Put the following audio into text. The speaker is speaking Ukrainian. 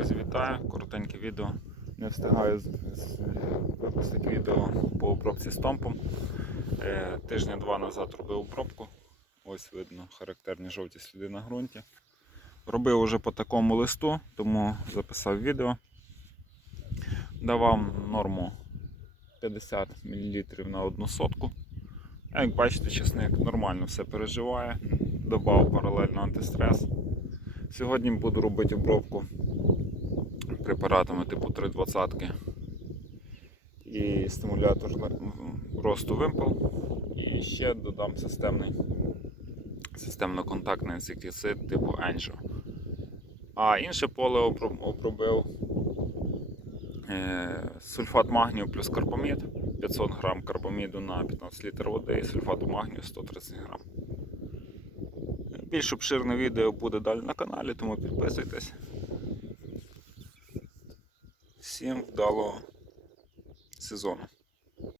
Друзі, вітаю! Коротеньке відео. Не встигаю з- з- випустити відео по обробці стомпом. Е, Тижня-два назад робив обробку. Ось видно характерні жовті сліди на ґрунті. Робив уже по такому листу, тому записав відео. Давав норму 50 мл на одну сотку. Як бачите, чесник нормально все переживає. Добав паралельно антистрес. Сьогодні буду робити обробку препаратами типу 320 і стимулятор росту вимпел. І ще додам системний системно-контактний інсектицид типу Angel. А інше поле оброб- обробив е, сульфат магнію плюс карбамід. 500 грам карбаміду на 15 літр води і сульфату магнію 130 грам. Більш обширне відео буде далі на каналі, тому підписуйтесь. Всім вдалого сезону.